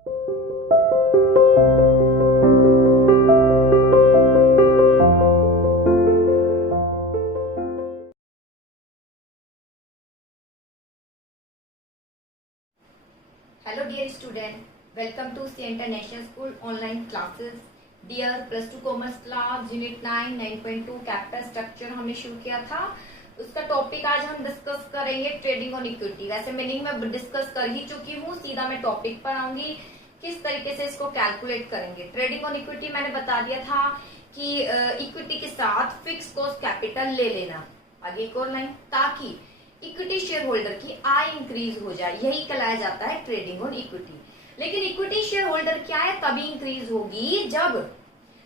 Hello dear student, welcome to C International School online classes. Dear plus 2 commerce class unit 9 9.2 capital structure हमने शुरू किया था. उसका topic आज हम डिस्कस करेंगे ट्रेडिंग ऑन इक्विटी. वैसे मीनिंग में डिस्कस कर ही चुकी हूँ, सीधा मैं टॉपिक पर आऊंगी किस तरीके से इसको कैलकुलेट करेंगे. ट्रेडिंग ऑन इक्विटी मैंने बता दिया था कि इक्विटी के साथ फिक्स कॉस्ट कैपिटल ले लेना. आगे एक और लाइन, ताकि इक्विटी शेयर होल्डर की आय इंक्रीज हो जाए, यही कहलाया जाता है ट्रेडिंग ऑन इक्विटी. लेकिन इक्विटी शेयर होल्डर क्या है, तभी इंक्रीज होगी जब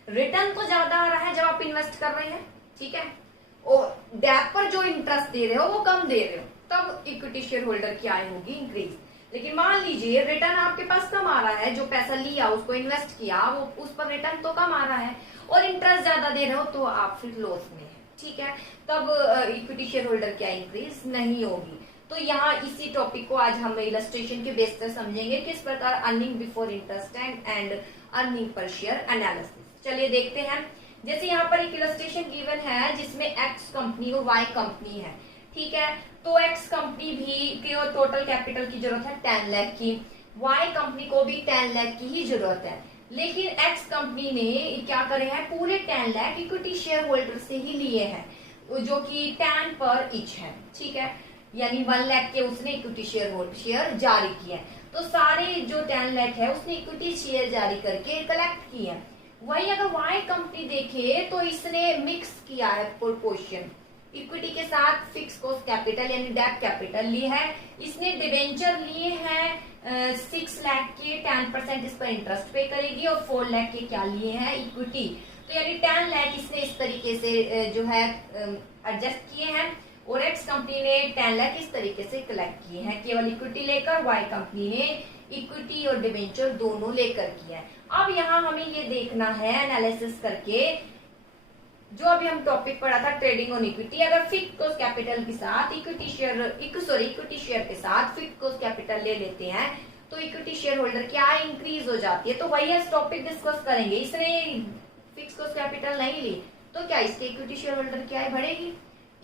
रिटर्न तो ज्यादा आ रहा है जब आप इन्वेस्ट कर रहे हैं, ठीक है, और डेट पर जो इंटरेस्ट दे रहे हो वो कम दे रहे हो, तब इक्विटी शेयर होल्डर की आय होगी इंक्रीज. लेकिन मान लीजिए रिटर्न आपके पास कम आ रहा है, जो पैसा लिया उसको इन्वेस्ट किया वो उस पर रिटर्न तो कम आ रहा है और इंटरेस्ट ज्यादा दे रहे हो, तो आप फिर लॉस में है, ठीक है, तब इक्विटी शेयर होल्डर क्या इंक्रीज नहीं होगी. तो यहाँ इसी टॉपिक को आज हम इलस्ट्रेशन के बेस पर समझेंगे, किस प्रकार earning before interest and earning per share analysis. चलिए देखते हैं. जैसे यहाँ पर एक इलस्ट्रेशन गिवन है जिसमें एक्स कंपनी और वाई कंपनी है, ठीक है. तो एक्स कंपनी भी टोटल कैपिटल की जरूरत है 10 लाख की, वाई कंपनी को भी 10 लाख की ही जरूरत है. लेकिन एक्स कंपनी ने क्या करे हैं, पूरे 10 लाख इक्विटी शेयर होल्डर से ही लिए हैं, जो कि 10 पर ईच है, ठीक है, यानी 1 लाख के उसने इक्विटी शेयर जारी किया है. तो सारे जो 10 लाख है उसने इक्विटी शेयर जारी करके कलेक्ट किए हैं. वही अगर वाई कंपनी देखे तो इसने मिक्स किया है प्रोपोर्शन, इक्विटी के साथ फिक्स कॉस्ट कैपिटल यानी डेट कैपिटल ली है, इसने डिबेंचर लिए हैं 6 लाख के, 10% इस पर इंटरेस्ट पे करेगी, और 4 लाख के क्या लिए हैं, इक्विटी. तो यानी 10 लाख इसने इस तरीके से जो है एडजस्ट किए हैं, और एक्स कंपनी ने 10 लाख इस तरीके से कलेक्ट किए हैं केवल इक्विटी लेकर, वाई कंपनी ने इक्विटी और डिबेंचर दोनों लेकर किया है. अब यहाँ हमें ये देखना है एनालिसिस करके, जो अभी हम टॉपिक पढ़ा था ट्रेडिंग ऑन इक्विटी, अगर फिक्स कॉस्ट कैपिटल के साथ इक्विटी शेयर के साथ फिक्स कॉस्ट कैपिटल ले लेते हैं तो इक्विटी शेयर होल्डर की आय इंक्रीज हो जाती है. तो वही टॉपिक डिस्कस करेंगे. इसने फिक्स कॉस्ट कैपिटल नहीं ली तो क्या इसके इक्विटी शेयर होल्डर की आय बढ़ेगी,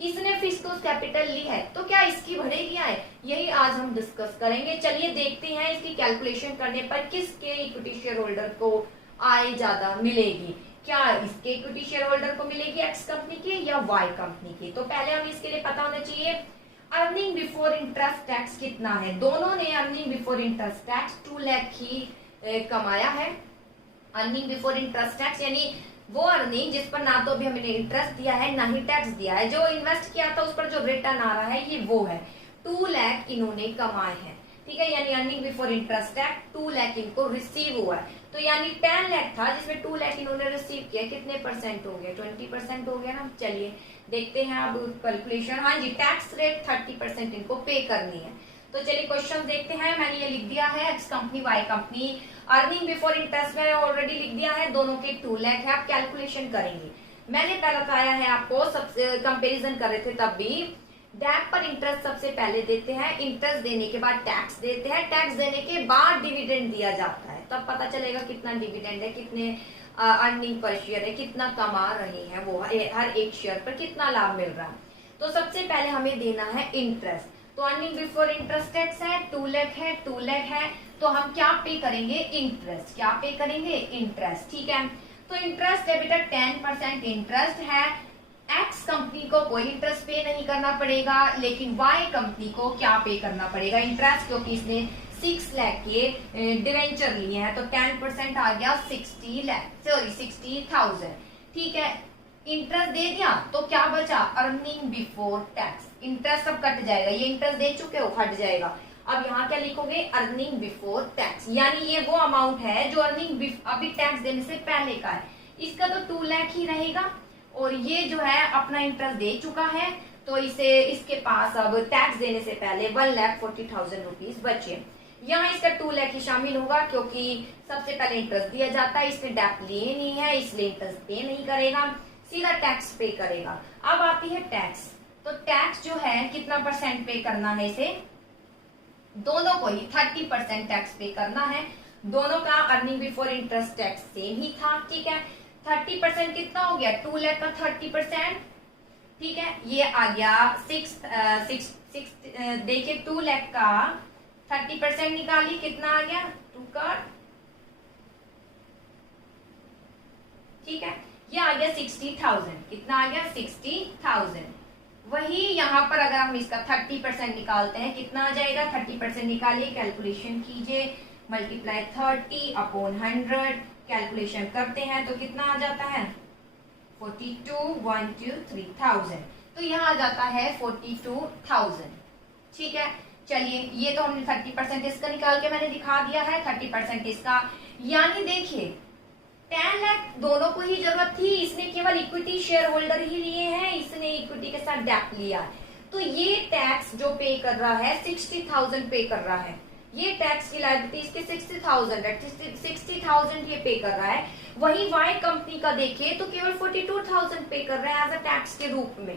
इसने फिक्स कॉस्ट कैपिटल ली है तो क्या इसकी बढ़ेगी आय, यही आज हम डिस्कस करेंगे. चलिए देखते हैं इसकी कैलकुलेशन करने पर किसके इक्विटी शेयर होल्डर को आय ज्यादा मिलेगी. क्या इसके इक्विटी शेयर होल्डर को मिलेगी एक्स कंपनी की या वाई कंपनी की. तो पहले हमें इसके लिए पता होना चाहिए अर्निंग बिफोर इंटरेस्ट टैक्स कितना है. दोनों ने earning before interest tax 2 lakh ही कमाया है. अर्निंग बिफोर इंटरेस्ट टैक्स यानी वो अर्निंग जिस पर ना तो अभी हमने इंटरेस्ट दिया है ना ही टैक्स दिया है, जो इन्वेस्ट किया था उस पर जो रिटर्न आ रहा है ये वो है. 2 लाख इन्होंने कमाए हैं, ठीक है, यानी earning before interest tax 2 lakh इनको रिसीव हुआ है. तो यानी 10 लाख था जिसमें 2 लाख इन्होंने रिसीव किया, कितने परसेंट हो गया, 20% हो गया ना. चलिए देखते हैं अब कैलकुलेशन. हाँ जी, टैक्स रेट 30% इनको पे करनी है. तो चलिए क्वेश्चन देखते हैं. मैंने ये लिख दिया है X company Y company, earning before interest में ऑलरेडी लिख दिया है, दोनों के 2 लाख है. आप कैलकुलेशन करेंगे. मैंने पहले बताया है आपको, सबसे कंपेरिजन कर रहे थे तब भी, डेट पर इंटरेस्ट सबसे पहले देते हैं, इंटरेस्ट देने के बाद टैक्स देते हैं, टैक्स देने के बाद डिविडेंड दिया जाता है, तब पता चलेगा कितना डिविडेंड है, कितने अर्निंग पर शेयर है, कितना कमा रहे हैं वो, हर एक शेयर पर कितना लाभ मिल रहा है. तो सबसे पहले हमें देना है इंटरेस्ट. तो अर्निंग बिफोर इंटरेस्ट टैक्स है 2 लाख है, 2 लाख है, तो हम क्या पे करेंगे, इंटरेस्ट. क्या पे करेंगे, इंटरेस्ट, ठीक है. तो इंटरेस्ट है बेटा 10% इंटरेस्ट है. एक्स कंपनी को कोई इंटरेस्ट पे नहीं करना पड़ेगा, लेकिन वाई कंपनी को क्या पे करना पड़ेगा, इंटरेस्ट, क्योंकि इसने 6 लाख के डिवेंचर लिए हैं. तो 10% आ गया 60,000, ठीक है. इंटरेस्ट दे दिया तो क्या बचा, अर्निंग बिफोर टैक्स. इंटरेस्ट सब कट जाएगा, ये इंटरेस्ट दे चुके हो, हट जाएगा. अब यहाँ क्या लिखोगे, अर्निंग बिफोर टैक्स, यानी ये वो अमाउंट है जो अर्निंग अभी टैक्स देने से पहले का है. इसका तो 2 लाख ही रहेगा, और ये जो है अपना इंटरेस्ट दे चुका है, तो इसे इसके पास अब टैक्स देने से पहले 1,40,000 रुपीज बचे. यहाँ इसका 2 लाख ही शामिल होगा, क्योंकि सबसे पहले इंटरेस्ट दिया जाता है, इसने डेट लिए नहीं है इसलिए इंटरेस्ट पे नहीं करेगा, सीधा टैक्स पे करेगा. अब आती है टैक्स. तो टैक्स जो है कितना परसेंट पे करना है, इसे दोनों को ही 30% टैक्स पे करना है. दोनों का earning before interest tax same ही था, ठीक है। 30% कितना हो गया, 2 लाख का 30%, ठीक है। ये आ गया 6 देखिए 2 लाख का 30% निकालिए, कितना आ गया 2 का, ठीक है। ये आ गया 60,000, कितना आ गया 60,000। वही यहाँ पर अगर हम इसका 30% निकालते हैं, कितना आ जाएगा, 30% निकालिए, कैलकुलेशन कीजिए, मल्टीप्लाई 30 अपॉन 100, कैलकुलेशन करते हैं तो कितना आ जाता है 42,123,000, तो यहाँ आ जाता है 42,000, ठीक है। चलिए ये तो हमने 30% इसका निकाल के मैंने दिखा दिया है, 30% इसका, यानी देखिए 10 लाख दोनों को ही जरूरत थी, इसने केवल इक्विटी शेयर होल्डर ही लिए हैं, इसने इक्विटी के साथ डेट लिया, तो ये टैक्स जो पे कर रहा है 60,000 पे कर रहा है, ये टैक्स की लायबिलिटी इसके 60,000 है, 60,000 ये पे कर रहा है। वही वाई कंपनी का देखे तो केवल 42,000 पे कर रहा है एज अ टैक्स के रूप में।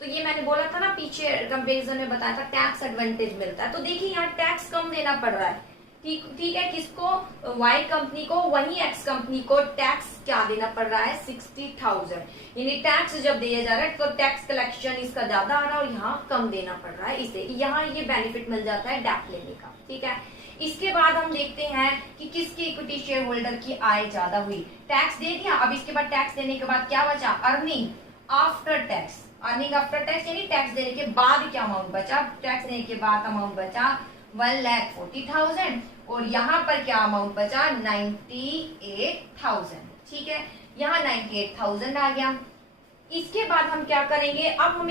तो ये मैंने बोला था ना पीछे कंपेरिजन में बताया था, टैक्स एडवांटेज मिलता है, तो देखिए यहाँ टैक्स कम देना पड़ रहा है, ठीक है, किसको, वाई कंपनी को, वही एक्स कंपनी को टैक्स क्या देना पड़ रहा है 60,000, यानी टैक्स जब दिया जा रहा है तो टैक्स कलेक्शन इसका ज्यादा आ रहा है और यहाँ कम देना पड़ रहा है, इसे यहाँ ये बेनिफिट मिल जाता है डैप लेने का, ठीक है। इसके बाद हम देखते हैं कि किसकी इक्विटी शेयर होल्डर की आय ज्यादा हुई, टैक्स दे दिया, अब इसके बाद टैक्स देने के बाद क्या बचा, earning after tax, earning after tax यानी टैक्स देने के बाद क्या अमाउंट बचा, टैक्स देने के बाद अमाउंट बचा 1,40,000 और यहाँ पर क्या अमाउंट बचा 98,000, ठीक है, यहाँ 98,000 आ गया। इसके बाद हम क्या करेंगे, अब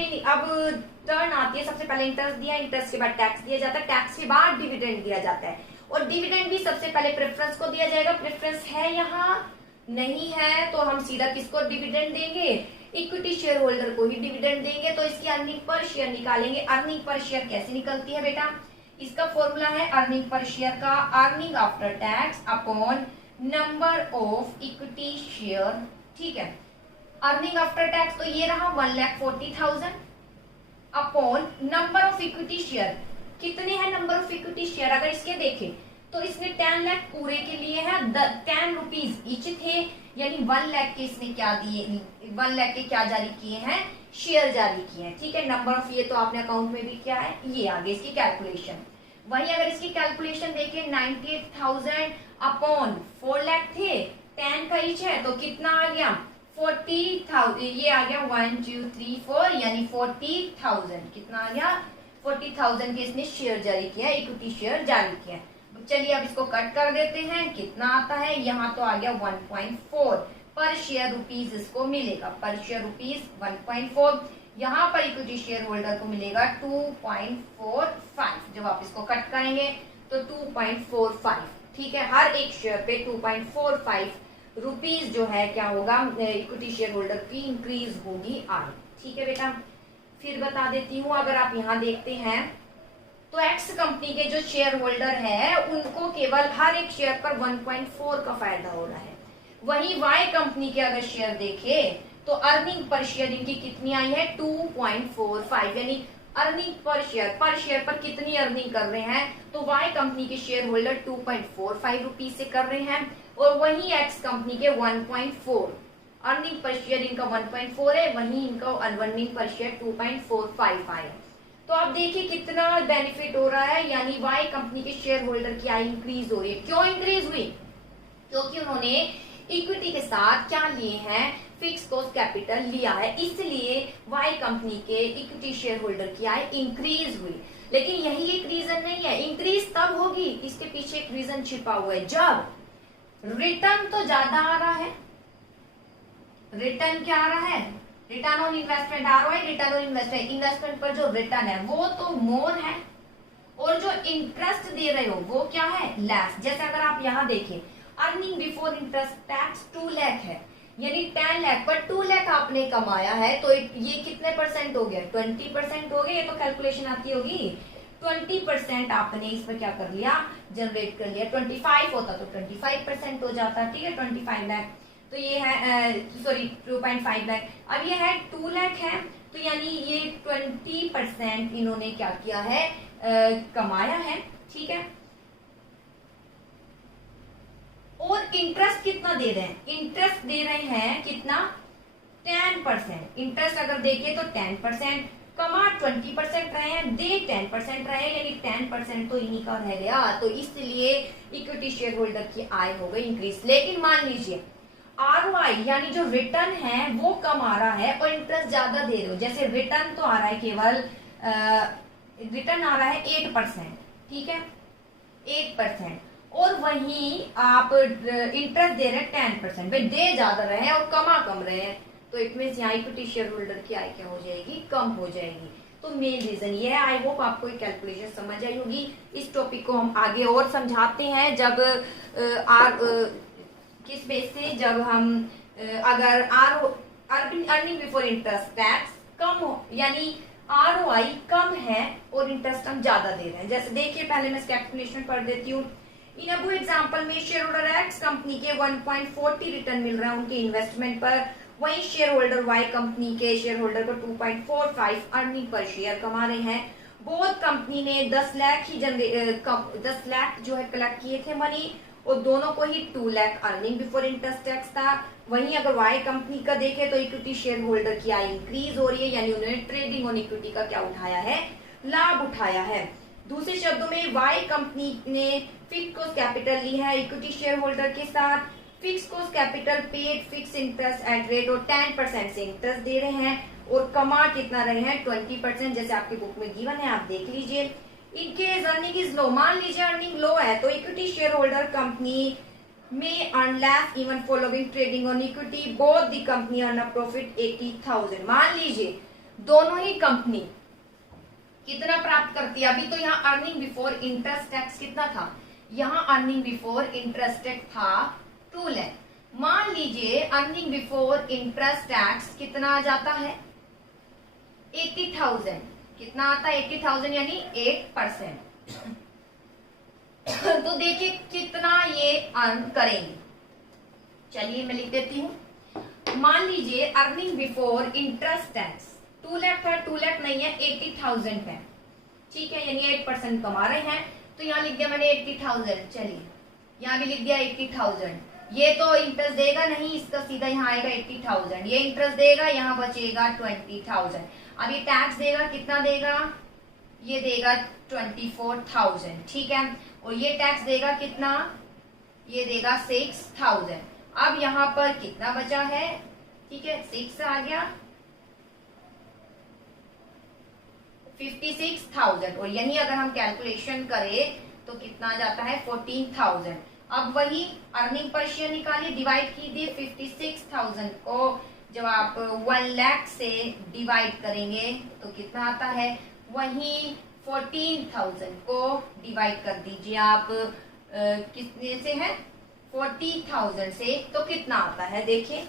टर्न आती है, सबसे पहले इंटरेस्ट दिया, इंटरेस्ट के बाद टैक्स दिया जाता है, टैक्स के बाद डिविडेंड दिया जाता है, और डिविडेंड भी सबसे पहले प्रेफरेंस को दिया जाएगा, प्रेफरेंस है यहाँ नहीं है तो हम सीधा किसको डिविडेंड देंगे, इक्विटी शेयर होल्डर को ही डिविडेंड देंगे। तो इसकी अर्निंग पर शेयर निकालेंगे, अर्निंग पर शेयर कैसे निकलती है बेटा, इसका फॉर्मूला है अर्निंग पर शेयर का, earning after tax upon number of equity share, ठीक है। अर्निंग आफ्टर टैक्स तो ये रहा 1,40,000 upon number of equity share, कितने हैं नंबर ऑफ इक्विटी शेयर, अगर इसके देखें तो इसने 10 लाख पूरे के लिए है, 10 रुपीज ईच थे, यानी 1 लाख के इसने क्या दिए, 1 लाख के क्या जारी किए हैं, शेयर जारी किए हैं, ठीक है। नंबर ऑफ, ये तो आपने अकाउंट में भी किया है, ये आगे इसकी कैलकुलेशन। वही अगर इसकी कैलकुलेशन देखें 98,000 अपॉन 4 लाख थे, 10 का ईच है, तो कितना आ गया 40,000, ये आ गया 1 2 3 4 यानी 40,000, कितना आ गया 40,000 के इसने शेयर जारी किया, इक्विटी शेयर जारी किया। चलिए अब इसको कट कर देते हैं, कितना आता है, यहाँ तो आ गया 1.4 पर शेयर रुपीज इसको मिलेगा, पर शेयर रुपीज 1.4, यहाँ पर इक्विटी शेयर होल्डर को मिलेगा 2.45, जब आप इसको कट करेंगे तो 2.45, ठीक है। हर एक शेयर पे 2.45 रुपीज जो है क्या होगा, इक्विटी शेयर होल्डर की इंक्रीज होगी आय, ठीक है बेटा। फिर बता देती हूँ, अगर आप यहाँ देखते हैं तो एक्स कंपनी के जो शेयर होल्डर है उनको केवल हर एक शेयर पर 1.4 का फायदा हो रहा है। वहीं वाई कंपनी के अगर शेयर देखे तो अर्निंग पर शेयर इनकी कितनी आई है 2.45, यानी अर्निंग पर शेयर पर कितनी अर्निंग कर रहे हैं, तो वाई कंपनी के शेयर होल्डर 2.45 रुपीज से कर रहे हैं, और वहीं एक्स कंपनी के 1.4, अर्निंग पर शेयर इनका 1.4 है, वहीं इनका अर्निंग पर शेयर 2.45 आया। तो आप देखिए कितना बेनिफिट हो रहा है, यानी वाई कंपनी के शेयर होल्डर की आय इंक्रीज हो रही है। क्यों इंक्रीज हुई, क्योंकि उन्होंने इक्विटी के साथ क्या लिए हैं, फिक्स कॉस्ट कैपिटल लिया है, इसलिए वाई कंपनी के इक्विटी शेयर होल्डर की आय इंक्रीज हुई। लेकिन यही एक रीजन नहीं है, इंक्रीज तब होगी, इसके पीछे एक रीजन छिपा हुआ है, जब रिटर्न तो ज्यादा आ रहा है, रिटर्न क्या आ रहा है, return on investment, ROI return on investment पर जो रिटर्न है वो तो मोर है, और जो इंटरेस्ट दे रहे हो वो क्या है लेस। जैसे अगर आप यहाँ देखें earning before interest tax 2 lakh है, यानी 10 लाख पर 2 लाख आपने कमाया है, तो ये कितने परसेंट हो गया 20% हो गया, ये तो कैलकुलेशन आती होगी, 20% आपने इस पर क्या कर लिया, जनरेट कर लिया, 25 होता तो 25% हो जाता, ठीक है, 25 लाख, तो ये है 2.5 लाख, अब ये है 2 लाख है, तो यानी ये 20% इन्होंने क्या किया है, कमाया है, ठीक है। इंटरेस्ट कितना दे रहे हैं, इंटरेस्ट दे रहे हैं कितना 10%। इंटरेस्ट अगर देखे तो 10%, कमा 20% रहे हैं, दे 10% रहे, यानी 10% तो इन्हीं का रह गया, तो इसलिए इक्विटी शेयर होल्डर की आय हो गई इंक्रीज। लेकिन मान लीजिए आरओआई यानी जो रिटर्न है वो कम आ रहा है और इंटरेस्ट ज्यादा दे रहे हो, जैसे रिटर्न तो आ रहा है केवल रिटर्न आ रहा है 8%, ठीक है 8%, और वहीं आप इंटरेस्ट दे रहे हैं 10%, भाई दे ज्यादा रहे हैं और कमा कम रहे हैं, तो इट मीन्स यहाँ इक्विटी शेयर होल्डर की आय क्या हो जाएगी, कम हो जाएगी। तो मेन रीजन ये है। आई होप आपको ये कैलकुलेशन समझ आई होगी। इस टॉपिक को हम आगे और समझाते हैं जब किस बेस से, जब हम अगर अर्निंग बिफोर इंटरेस्ट टैक्स कम हो, यानी आरओआई कम है और इंटरेस्ट हम ज्यादा दे रहे हैं। जैसे देखिए पहले मैं इसका एक्सप्लेनेशन पढ़ देती हूँ। इन अबू एग्जांपल में शेयर होल्डर एक्स कंपनी के 1.40 रिटर्न मिल रहा है उनके इन्वेस्टमेंट पर, वहीं शेयर होल्डर वाई कंपनी के शेयर होल्डर को 2.45 अर्निंग पर शेयर कमा रहे हैं। बोथ कंपनी ने 10 लाख ही 10 लाख जो है कलेक्ट किए थे मनी, और दोनों को ही 2 lakh earning before interest tax था। वहीं अगर वाई कंपनी का देखें तो इक्विटी शेयर होल्डर की आय इंक्रीज हो रही है, यानी उन्होंने ट्रेडिंग ऑन इक्विटी का क्या उठाया है, लाभ उठाया है। दूसरे शब्दों में वाई कंपनी ने फिक्स कॉस्ट कैपिटल ली है इक्विटी शेयर होल्डर के साथ, fix cost capital paid fix interest at rate और 10% से इंटरेस्ट दे रहे हैं, और कमा कितना रहे हैं 20%, जैसे आपकी बुक में गिवन है आप देख लीजिए। इनके अर्निंग इज लो, मान लीजिए अर्निंग लो है तो इक्विटी शेयर होल्डर कंपनी में earn less even following trading on equity, both the company earn a profit 80,000। मान लीजिए दोनों ही कंपनी कितना प्राप्त करती है। अभी तो यहाँ अर्निंग बिफोर इंटरेस्ट टैक्स कितना था, यहाँ अर्निंग बिफोर इंटरेस्ट टैक्स था 2 लाख। मान लीजिए अर्निंग बिफोर इंटरेस्ट टैक्स कितना आ जाता है 80,000, कितना आता है 80,000 यानी 8%। तो देखिए कितना ये अर्न करेंगे। चलिए मैं लिख देती हूँ। मान लीजिए earning before interest tax 2 lakh था, 2 लाख नहीं है 80,000 है, ठीक है, यानी 8% कमा रहे हैं, तो यहाँ लिख दिया मैंने 80,000। चलिए यहाँ भी लिख दिया 80,000। ये तो इंटरेस्ट देगा नहीं, इसका सीधा यहाँ आएगा 80,000, ये इंटरेस्ट देगा, यहाँ बचेगा 20,000। अब ये टैक्स देगा, कितना देगा, ये देगा 24,000, ठीक है, और ये टैक्स देगा कितना, ये देगा 6,000। अब यहाँ पर कितना बचा है, ठीक है 6 आ गया 56,000, और यही अगर हम कैलकुलेशन करें तो कितना आ जाता है 14,000। अब वही अर्निंग पर शेयर निकालिए, डिवाइड कीजिए 56,000 को जब आप 1 लाख से डिवाइड करेंगे तो कितना आता है, वही 14,000 को डिवाइड कर दीजिए आप कितने से है 40,000 से, तो कितना आता है। देखिए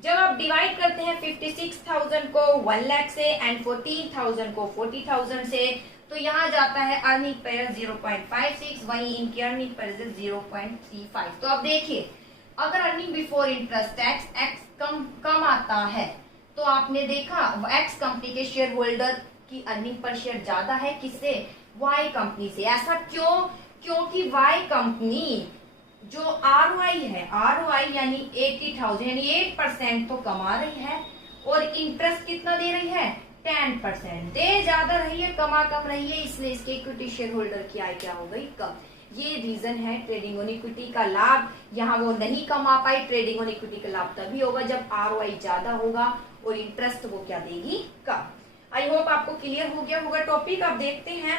जब आप डिवाइड करते हैं 56,000 को 1 लाख से एंड 14,000 को 40,000 से, तो यहाँ जाता है अर्निंग पर 0.56, वही इनकी अर्निंग पर 0.35। तो अब देखिए अगर earning before interest tax x कम आता है, तो आपने देखा एक्स कंपनी के शेयर होल्डर की अर्निंग पर शेयर ज्यादा है किससे, वाई कंपनी से। ऐसा क्यों, क्योंकि वाई कंपनी जो आरओआई है, आरओआई यानी 80,000 यानी 8% तो कमा रही है, और इंटरेस्ट कितना दे रही है 10%, दे ज्यादा रही है कमा कम रही है, इसलिए इसके इक्विटी शेयर होल्डर की आय क्या हो गई, कम। ये रीजन है ट्रेडिंग ऑन इक्विटी का लाभ यहाँ वो नहीं कमा पाई। ट्रेडिंग ऑन इक्विटी का लाभ तभी होगा जब आरओआई ज्यादा होगा और इंटरेस्ट वो क्या देगी, कम। आई होप आपको क्लियर हो गया होगा टॉपिक। अब देखते हैं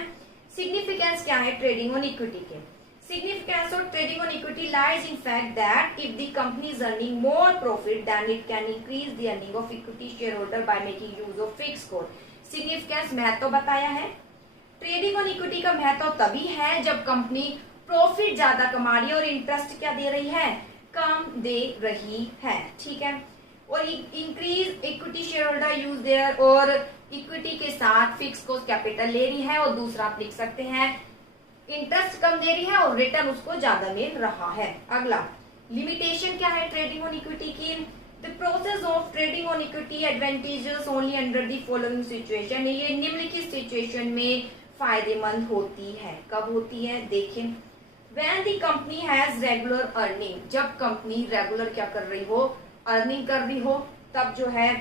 सिग्निफिकेंस क्या है ट्रेडिंग ऑन इक्विटी के। Significance of trading on equity lies in fact that if the company is earning more profit, then it can increase the earning of equity shareholder by making use of fixed cost. Significance महत्व बताया है। Trading on equity का महत्व तभी है जब company profit ज्यादा कमा रही है और इंटरेस्ट क्या दे रही है, कम दे रही है, ठीक है। और increase equity share holder use their, और इक्विटी के साथ फिक्स कॉस्ट कैपिटल ले रही है, और दूसरा आप लिख सकते हैं इंटरेस्ट कम दे रही है और रिटर्न उसको ज्यादा मिल रहा है। अगला लिमिटेशन क्या है ट्रेडिंग ऑन इक्विटी की, the process of trading on equity advantages only under the following situation, ये निम्नलिखित सिचुएशन में फायदेमंद होती है। कब होती है, देखें when the company has regular earning, जब कंपनी रेगुलर क्या कर रही हो, अर्निंग कर रही हो, तब जो है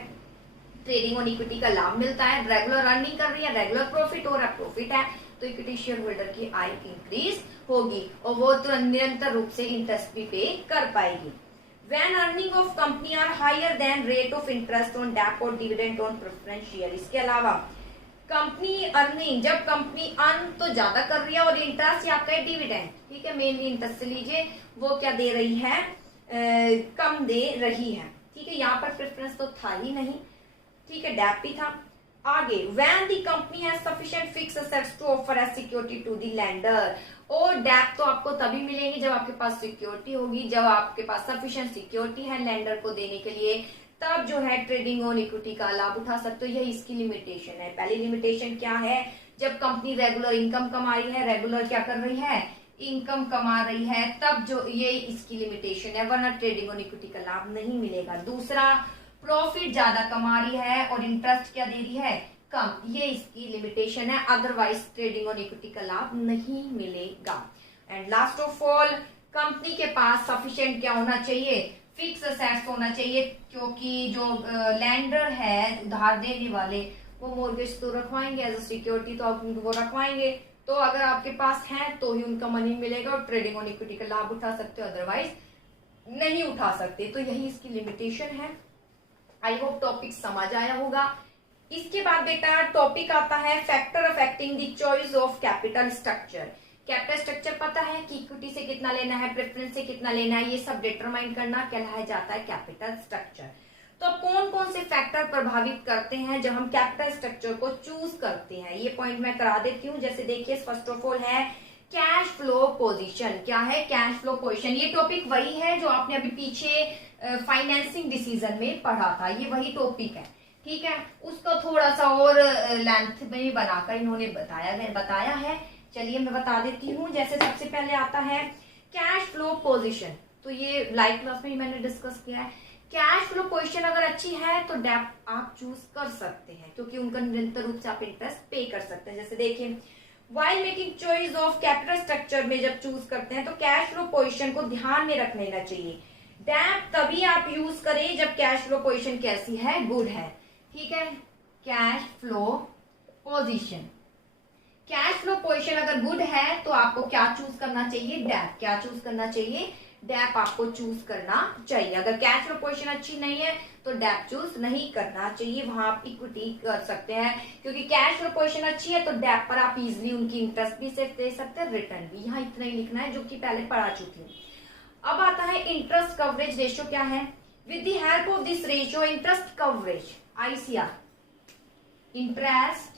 ट्रेडिंग ऑन इक्विटी का लाभ मिलता है। रेगुलर अर्निंग कर रही है, रेगुलर प्रॉफिट हो रहा है, प्रॉफिट है, तो इक्विटी शेयर होल्डर की आय इंक्रीज होगी और वो तो निरंतर रूप से इंटरेस्ट भी पे कर पाएगी। When earning of company are higher than rate of interest on DAP और dividend on preference share, इसके अलावा कंपनी अर्निंग, जब कंपनी अर्न तो ज्यादा कर रही है और इंटरेस्ट आपका है डिविडेंड, ठीक है, मेनली इंटरेस्ट से लीजिए, वो क्या दे रही है, कम दे रही है, ठीक है। यहाँ पर प्रेफरेंस तो था ही नहीं, ठीक है, डैप भी था। आगे, when the company has sufficient fixed assets to offer as security to the lender, और डैप तो आपको तभी मिलेंगे जब आपके पास सिक्योरिटी होगी, जब आपके पास सफिशिएंट सिक्योरिटी है लेंडर को देने के लिए, तब जो है ट्रेडिंग ऑन इक्विटी का लाभ उठा सकते हो। यही इसकी लिमिटेशन है। पहली लिमिटेशन क्या है, जब कंपनी रेगुलर इनकम कमा रही है, रेगुलर क्या कर रही है, इनकम कमा रही है, तब जो ये इसकी लिमिटेशन है, वरना ट्रेडिंग ऑन इक्विटी का लाभ नहीं मिलेगा। दूसरा, प्रॉफिट ज्यादा कमा रही है और इंटरेस्ट क्या दे रही है, कम, ये इसकी लिमिटेशन है, अदरवाइज ट्रेडिंग ऑन इक्विटी का लाभ नहीं मिलेगा। And last of all, company के पास सफिशिएंट क्या होना चाहिए, फिक्स असेट्स होना चाहिए, क्योंकि जो लैंडर है, उधार देने वाले, वो मोर्गेज तो रखवाएंगे एज अ सिक्योरिटी, तो आप वो रखवाएंगे, तो अगर आपके पास है तो ही उनका मनी मिलेगा और ट्रेडिंग ऑन इक्विटी का लाभ उठा सकते हो, अदरवाइज नहीं उठा सकते। तो यही इसकी लिमिटेशन है। आई होप टॉपिक समझ आया होगा। इसके बाद बेटा टॉपिक आता है factor affecting the choice of capital structure. Capital structure पता है कि इक्विटी से कितना लेना है, प्रेफरेंस से कितना लेना है, ये सब डिटरमाइन करना कहलाया जाता है कैपिटल स्ट्रक्चर। तो कौन कौन से फैक्टर प्रभावित करते हैं जब हम कैपिटल स्ट्रक्चर को चूज करते हैं, ये पॉइंट मैं करा देती हूँ। जैसे देखिए, फर्स्ट ऑफ ऑल है कैश फ्लो पोजीशन। क्या है कैश फ्लो पोजीशन, ये टॉपिक वही है जो आपने अभी पीछे फाइनेंसिंग डिसीजन में पढ़ा था, ये वही टॉपिक है, ठीक है। उसका थोड़ा सा और लेंथ में बनाकर इन्होंने बताया है। चलिए मैं बता देती हूँ। जैसे सबसे पहले आता है कैश फ्लो पोजीशन, तो ये लाइव क्लास में ही मैंने डिस्कस किया है। कैश फ्लो पोजीशन अगर अच्छी है तो डेप आप चूज कर सकते हैं, क्योंकि उनका निरंतर रूप से आप इंटरेस्ट पे कर सकते हैं। जैसे देखिए, while making choice of capital structure में जब चूज करते हैं तो कैश फ्लो पोजीशन को ध्यान में रख लेना चाहिए। डेप तभी आप यूज करें जब कैश फ्लो पोजीशन कैसी है, गुड है, ठीक है। Cash flow position, cash flow position अगर गुड है तो आपको क्या चूज करना चाहिए, डेप। क्या चूज करना चाहिए, डेप आपको चूज करना चाहिए। अगर कैश फ्लो पोजीशन अच्छी नहीं है तो डेप चूज नहीं करना चाहिए, वहां आप इक्विटी कर सकते हैं, क्योंकि कैश फ्लो पोजीशन अच्छी है तो डेप पर आप इजिली उनकी इंटरेस्ट भी दे सकते हैं, रिटर्न भी। यहाँ इतना ही लिखना है जो कि पहले पढ़ा चुकी हूँ। अब आता है इंटरेस्ट कवरेज रेशियो। क्या है, with the help of this ratio interest coverage, ICR, interest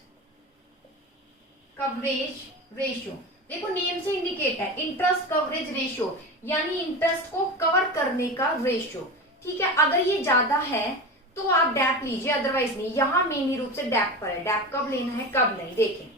coverage ratio, देखो नेम से इंडिकेट है इंटरेस्ट कवरेज रेशियो, यानी इंटरेस्ट को कवर करने का रेशियो, ठीक है। अगर ये ज्यादा है तो आप डैप लीजिए, अदरवाइज नहीं। यहाँ मेनली रूप से डैप पर है, डैप कब लेना है कब नहीं, देखें।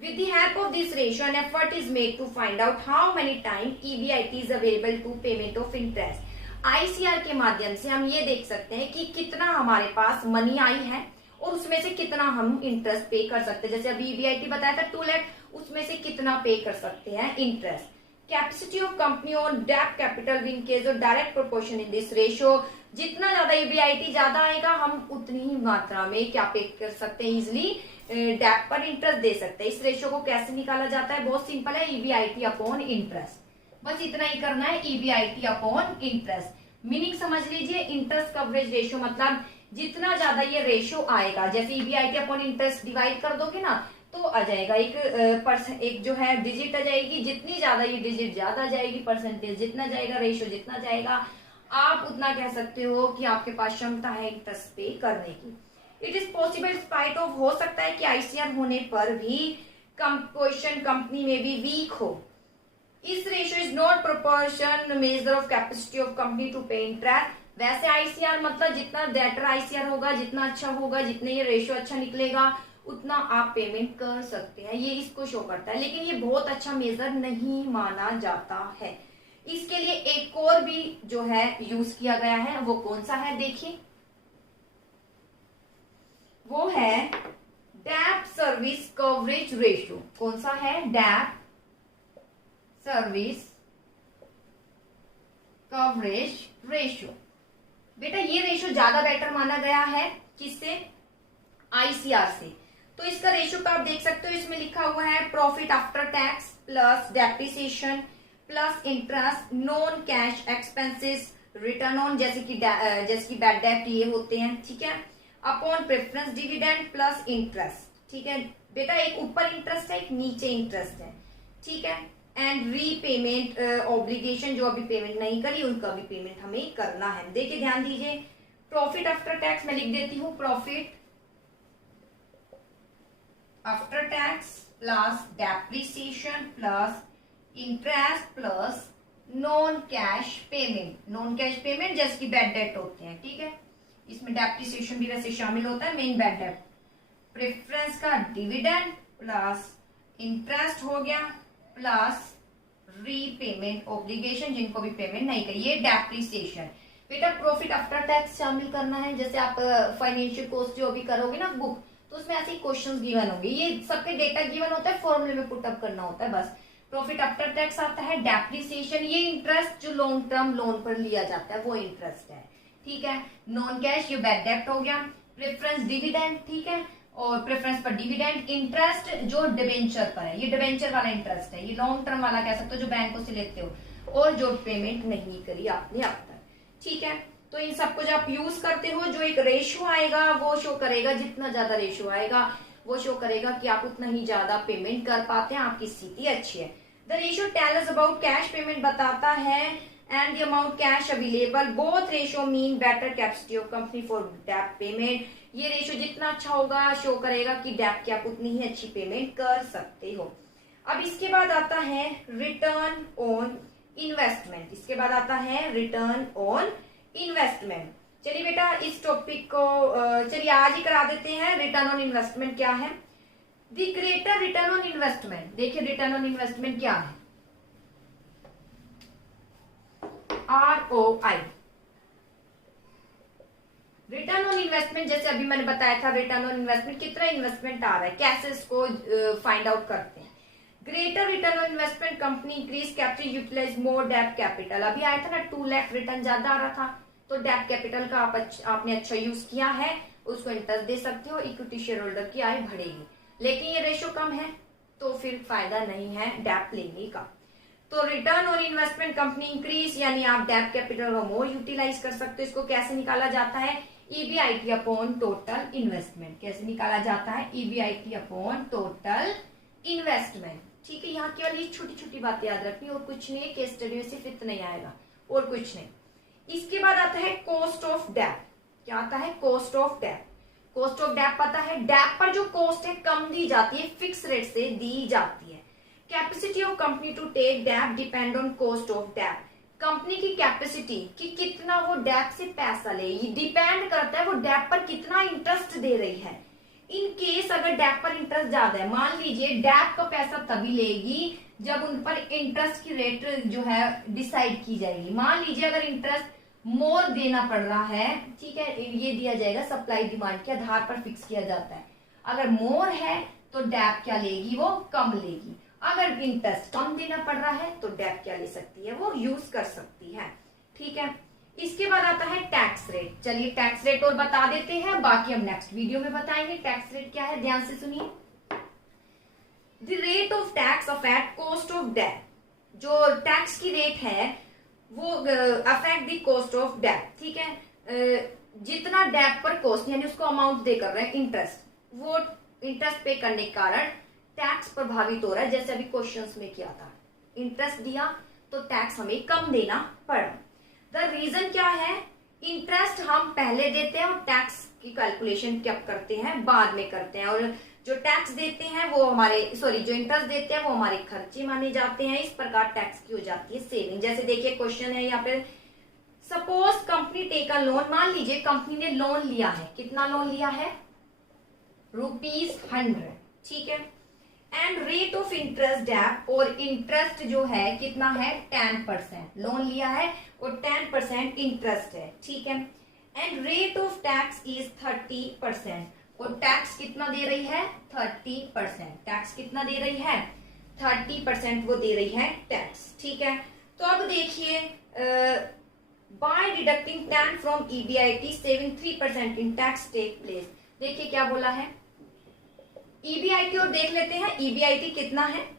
With the help of this ratio, an effort is made to find out how many times EBIT is available to payment of interest. ICR के माध्यम से हम ये देख सकते हैं कि कितना हमारे पास मनी आई है और उसमें से कितना हम इंटरेस्ट पे कर सकते हैं। जैसे अभी EBIT बताया था 2 लाख, उसमें से कितना पे कर सकते हैं interest. Capacity of company on debt capital in case of direct proportion in this ratio, जितना ज्यादा EBIT ज्यादा आएगा हम उतनी ही मात्रा में क्या पे कर सकते हैं, इजिली डेप पर इंटरेस्ट दे सकते हैं। इस रेशियो को कैसे निकाला जाता है, बहुत सिंपल है, EBIT अपॉन इंटरेस्ट, बस इतना ही करना है, EBIT अपॉन इंटरेस्ट। मीनिंग समझ लीजिए, इंटरेस्ट कवरेज रेशियो मतलब जितना ज्यादा ये रेशियो आएगा, जैसे EBIT अपॉन इंटरेस्ट डिवाइड कर दोगे ना तो आ जाएगा एक जो है डिजिट आ जाएगी, जितनी ज्यादा ये डिजिट ज्यादा जाएगी, परसेंटेज जितना जाएगा, रेशियो जितना जाएगा, आप उतना कह सकते हो कि आपके पास क्षमता है इंटरेस्ट पे करने की। It is possible spite of, हो सकता है कि ICR होने पर भी पोजीशन कंपनी में भी वीक हो। इस ratio is not proportion measure of capacity of company to pay interest. वैसे ICR मतलब जितना बेटर ICR होगा, जितना अच्छा होगा, जितने ये रेशियो अच्छा निकलेगा, उतना आप पेमेंट कर सकते हैं, ये इसको शो करता है। लेकिन ये बहुत अच्छा मेजर नहीं माना जाता है। इसके लिए एक और भी जो है यूज किया गया है, वो कौन सा है देखिए, वो है डेप सर्विस कवरेज रेशियो। कौन सा है, डेप सर्विस कवरेज रेशियो। बेटा ये रेशियो ज्यादा बेटर माना गया है किससे, आईसीआर से। तो इसका रेशियो का आप देख सकते हो, इसमें लिखा हुआ है profit after tax plus depreciation plus interest non cash expenses return on, जैसे कि बैड डेट ये होते हैं, ठीक है, upon preference dividend plus interest, ठीक है बेटा, एक ऊपर इंटरेस्ट है एक नीचे इंटरेस्ट है, ठीक है, एंड रीपेमेंट ऑब्लिगेशन, जो अभी पेमेंट नहीं करी उनका भी पेमेंट हमें करना है। देखिए ध्यान दीजिए, प्रॉफिट आफ्टर टैक्स मैं लिख देती हूँ, profit after tax plus depreciation plus interest plus non cash payment, non cash payment जैसे कि बैड डेट होते हैं, ठीक है, इसमें डेप्रिसिएशन भी वैसे शामिल होता है, मेन बैड डेट, प्रेफरेंस का डिविडेंड प्लस इंटरेस्ट हो गया प्लस रीपेमेंट ऑब्लिगेशन, जिनको भी पेमेंट नहीं करी, ये डेप्रिसिएशन। बेटा प्रॉफिट आफ्टर टैक्स शामिल करना है, जैसे आप फाइनेंशियल कॉस्ट जो भी करोगे ना बुक, तो उसमें ऐसे क्वेश्चंस गिवन होंगे, ये सबके डेटा गिवन होता है, फॉर्मूले में पुटअप करना होता है बस। प्रॉफिट आफ्टर टैक्स आता है, डेप्रिसिएशन ये इंटरेस्ट जो लॉन्ग टर्म लोन पर लिया जाता है वो इंटरेस्ट है, ठीक है, नॉन कैश ये बैड डेट हो गया, प्रेफरेंस डिविडेंड, ठीक है, और प्रेफरेंस पर डिविडेंड, इंटरेस्ट जो डिबेंचर पर है, ये डिबेंचर वाला इंटरेस्ट है, ये लॉन्ग टर्म वाला कह सकते हो जो बैंकों से लेते हो, और जो पेमेंट नहीं करी आपने अब तक, ठीक है। तो इन सबको जब आप यूज करते हो, जो एक रेशियो आएगा वो शो करेगा, जितना ज्यादा रेशियो आएगा वो शो करेगा कि आप उतना ही ज्यादा पेमेंट कर पाते हैं, आपकी स्थिति अच्छी है। The ratio tell us about cash payment बताता है and the amount cash available, both ratio mean better capacity of company for debt payment. ये रेशियो जितना अच्छा होगा शो करेगा कि डेट की आप उतनी ही अच्छी पेमेंट कर सकते हो। अब इसके बाद आता है रिटर्न ऑन इन्वेस्टमेंट, इसके बाद आता है रिटर्न ऑन इन्वेस्टमेंट। चलिए बेटा इस टॉपिक को चलिए आज ही करा देते हैं। रिटर्न ऑन इन्वेस्टमेंट क्या है, the greater return on investment. देखिए रिटर्न ऑन इन्वेस्टमेंट क्या है, ROI, रिटर्न ऑन इन्वेस्टमेंट। जैसे अभी मैंने बताया था रिटर्न ऑन इन्वेस्टमेंट, कितना इन्वेस्टमेंट आ रहा है, कैसे इसको फाइंड आउट करते हैं। Greater return on investment company increase capital utilise more debt capital. अभी आया था ना 2 लाख रिटर्न ज्यादा आ रहा था, तो डेट कैपिटल का आपने अच्छा यूज किया है, उसको इंटरेस्ट दे सकते हो, इक्विटी शेयर होल्डर की आय बढ़ेगी। लेकिन ये रेशियो कम है तो फिर फायदा नहीं है डेट लेने का। तो return on investment company increase, यानी आप डेट कैपिटल का मोर यूटिलाइज कर सकते हो। इसको कैसे निकाला जाता है, EBIT अपॉन टोटल इन्वेस्टमेंट। कैसे निकाला जाता है, EBIT अपॉन टोटल इन्वेस्टमेंट, ठीक है। यहाँ केवल ये छोटी छोटी बातें याद रखनी और कुछ नहीं है, केस स्टडी में सिर्फ इतना ही आएगा और कुछ नहीं। इसके बाद आता है कॉस्ट ऑफ डेट। क्या आता है, cost of debt. Cost of debt पता है, डेट पर जो कॉस्ट है कम दी जाती है, फिक्स रेट से दी जाती है। Capacity of company to take debt depend on cost of debt. Company की कैपेसिटी कि कितना वो डेट से पैसा ले, ये डिपेंड करता है वो डेट पर कितना इंटरेस्ट दे रही है। इन केस अगर डेट पर इंटरेस्ट ज्यादा है, मान लीजिए डेट का पैसा तभी लेगी जब उन पर इंटरेस्ट की रेट जो है डिसाइड की जाएगी। मान लीजिए अगर इंटरेस्ट मोर देना पड़ रहा है, ठीक है, ये दिया जाएगा सप्लाई डिमांड के आधार पर फिक्स किया जाता है। अगर मोर है तो डेट क्या लेगी, वो कम लेगी। अगर इंटरेस्ट कम देना पड़ रहा है तो डेट क्या ले सकती है, वो यूज कर सकती है, ठीक है। इसके बाद आता है टैक्स रेट। चलिए टैक्स रेट और बता देते हैं, बाकी हम नेक्स्ट वीडियो में बताएंगे टैक्स रेट क्या है, ध्यान से सुनिए। The rate of tax affect cost of debt. जो टैक्स की रेट है वो affect the cost of debt, ठीक है। जितना डेट पर कॉस्ट यानी उसको अमाउंट दे कर रहे हैं इंटरेस्ट, वो इंटरेस्ट पे करने के कारण टैक्स प्रभावित हो रहा है। जैसे अभी क्वेश्चंस में किया था, इंटरेस्ट दिया तो टैक्स हमें कम देना पड़ा। द रीजन क्या है, इंटरेस्ट हम पहले देते हैं और टैक्स की कैलकुलेशन क्या करते हैं, बाद में करते हैं। और जो टैक्स देते हैं वो हमारे जो इंटरेस्ट देते हैं वो हमारे खर्चे माने जाते हैं। इस प्रकार टैक्स की हो जाती है सेविंग। जैसे देखिए क्वेश्चन है यहाँ पे, suppose company take a loan. मान लीजिए कंपनी ने लोन लिया है, कितना लोन लिया है, ₹100, ठीक है। And rate of interest debt, और इंटरेस्ट जो है कितना है 10%, लोन लिया है और 10% इंटरेस्ट है, ठीक है। And rate of tax is 30%, और टैक्स कितना दे रही है 30%। टैक्स कितना दे रही है 30% वो दे रही है टैक्स, ठीक है। तो अब देखिए by deducting 10 from EBIT saving 3% in tax take place. देखिए क्या बोला है, ईबीआईटी और देख लेते हैं ईबीआईटी कितना है।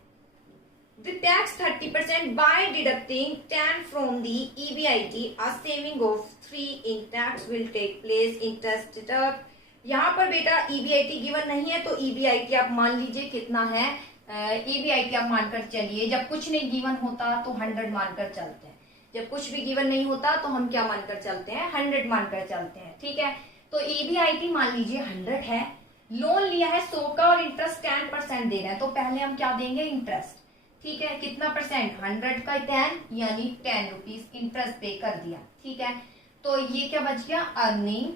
The tax 30% by deducting 10 from the EBIT, a saving of 3 in tax will take place. Interest deduct. यहाँ पर बेटा EBIT गिवन नहीं है तो EBIT आप मान लीजिए कितना है, EBIT आप मानकर चलिए। जब कुछ नहीं गिवन होता तो 100 मानकर चलते हैं, जब कुछ भी गिवन नहीं होता तो हम क्या मानकर चलते हैं, 100 मानकर चलते हैं। ठीक है, तो EBIT मान लीजिए 100 है, लोन लिया है 100 का और इंटरेस्ट 10% दे रहे हैं, तो पहले हम क्या देंगे, इंटरेस्ट। ठीक है, कितना परसेंट, 100 का 10 यानी 10 रुपीज इंटरेस्ट पे कर दिया। ठीक है, तो ये क्या बच गया, अर्निंग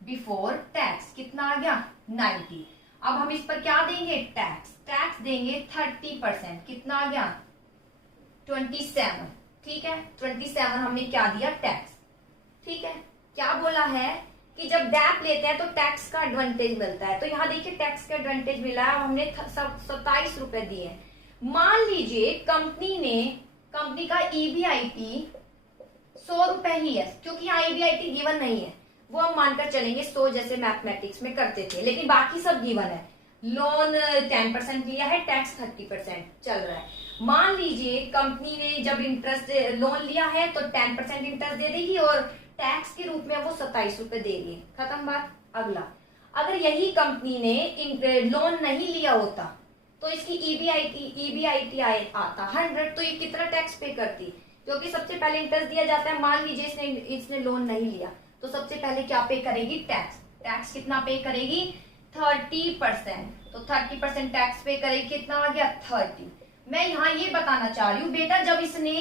बिफोर टैक्स कितना आ गया, 90। अब हम इस पर क्या देंगे, टैक्स देंगे 30%, कितना आ गया, 27। ठीक है, 27 हमने क्या दिया, टैक्स। ठीक है, क्या बोला है कि जब डैप लेते हैं तो टैक्स का एडवांटेज मिलता है, तो यहाँ देखिए टैक्स का एडवांटेज मिला है, हमने 27 रुपए दिए। मान लीजिए कंपनी का ईबीआईटी 100 रुपए ही है, क्योंकि यहाँ ईबीआईटी गिवन नहीं है, वो हम मानकर चलेंगे 100 जैसे मैथमेटिक्स में करते थे, लेकिन बाकी सब गिवन है। लोन 10% लिया है, टैक्स 30% चल रहा है। मान लीजिए कंपनी ने जब इंटरेस्ट लोन लिया है तो 10% इंटरेस्ट दे देगी और टैक्स के रूप में वो 27 रुपए दे रही है, खत्म बात। अगला, अगर यही कंपनी ने लोन नहीं लिया होता तो इसकी ईबीआईटी आता 100, तो ये कितना टैक्स पे करती, क्योंकि सबसे पहले इंटरेस्ट दिया जाता है। मान लीजिए इसने लोन नहीं लिया तो सबसे पहले क्या पे करेगी, टैक्स कितना पे करेगी, 30%, तो 30% टैक्स पे करेगी, कितना आ गया, 30। मैं यहाँ ये बताना चाह रही हूँ बेटा, जब इसने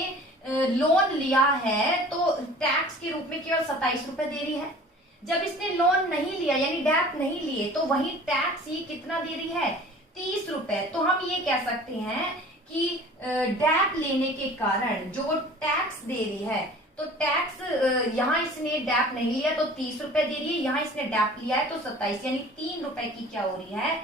लोन लिया है तो टैक्स के रूप में केवल 27 रुपए दे रही है। जब इसने लोन नहीं लिया यानी डैप नहीं लिए तो वही टैक्स ये कितना दे रही है, 30 रुपए। तो हम ये कह सकते हैं कि डैप लेने के कारण जो टैक्स दे रही है, तो टैक्स यहाँ इसने डैप नहीं लिया तो 30 रुपए दे रही है, यहाँ इसने डैप लिया है तो 27, यानी 3 रुपए की क्या हो रही है,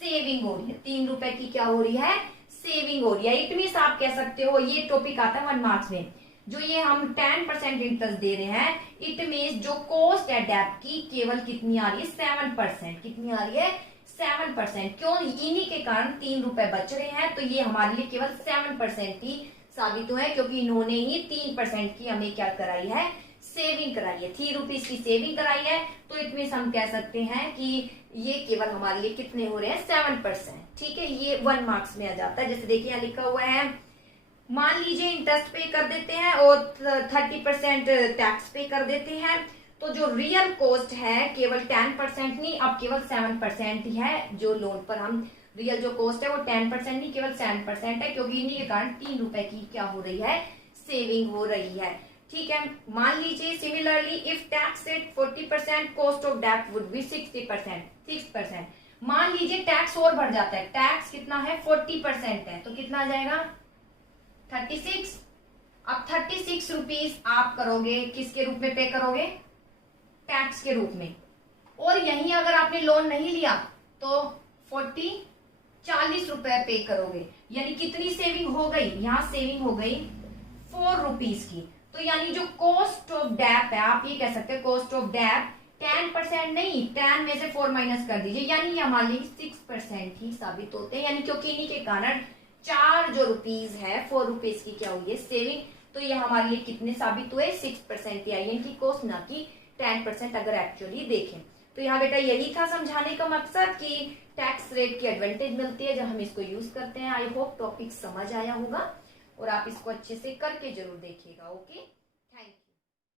सेविंग हो रही है। 3 रुपए की क्या हो रही है, सेविंग हो रही है। इट मींस आप कह सकते हो, ये टॉपिक आता है 1 मार्क्स में, जो ये हम 10% इंटरेस्ट दे रहे हैं, इट मींस जो कॉस्ट है डैप की केवल कितनी आ रही है, 7%। कितनी आ रही है, 7%। क्यों, इन्हीं के कारण 3 रुपए बच रहे हैं, तो ये हमारे लिए केवल 7% ही साबित हुए, क्योंकि इन्होंने ही 3% की हमें क्या कराई है, सेविंग कराई है, 3 रुपीज की सेविंग कराई है। तो इट मींस हम कह सकते हैं कि ये केवल हमारे लिए कितने हो रहे हैं, 7%। ठीक है, ये 1 मार्क्स में आ जाता है। जैसे देखिए यहाँ लिखा हुआ है, मान लीजिए इंटरेस्ट पे कर देते हैं और 30% टैक्स पे कर देते हैं, तो जो रियल कॉस्ट है केवल 10% नहीं, अब केवल 7% ही है। जो लोन पर हम रियल जो कॉस्ट है वो 10% नहीं केवल 7% है, क्योंकि इन्हीं के कारण 3 रुपए की क्या हो रही है, सेविंग हो रही है। ठीक है, मान लीजिए similarly if tax rate 40%, cost of debt would be 6%। मान लीजिए टैक्स और बढ़ जाता है, टैक्स कितना है, 40% है, तो कितना आ जाएगा, 36। अब 36 रुपीज आप करोगे, किसके रूप में पे करोगे, टैक्स के रूप में। और यहीं अगर आपने लोन नहीं लिया तो 40 रुपए पे करोगे, यानी कितनी सेविंग हो गई, यहाँ सेविंग हो गई 4 रुपीज की। तो यानी जो कॉस्ट ऑफ डेप है, आप ये कह सकते हैं कॉस्ट ऑफ डेप 10% नहीं, 10 में से 4 माइनस कर दीजिए, यानी ये हमारे लिए 6% ही साबित होते हैं। यानी क्योंकि इन्हीं के कारण 4 जो रुपीज है, 4 रुपीज की क्या हुई है, सेविंग। तो ये हमारे लिए कितने साबित हुए, 6% ही आई, इनकी कॉस्ट ना कि 10% अगर एक्चुअली देखें। तो यहाँ बेटा यही था समझाने का मकसद कि टैक्स रेट की एडवांटेज मिलती है जब हम इसको यूज करते हैं। आई होप टॉपिक समझ आया होगा और आप इसको अच्छे से करके जरूर देखिएगा। ओके।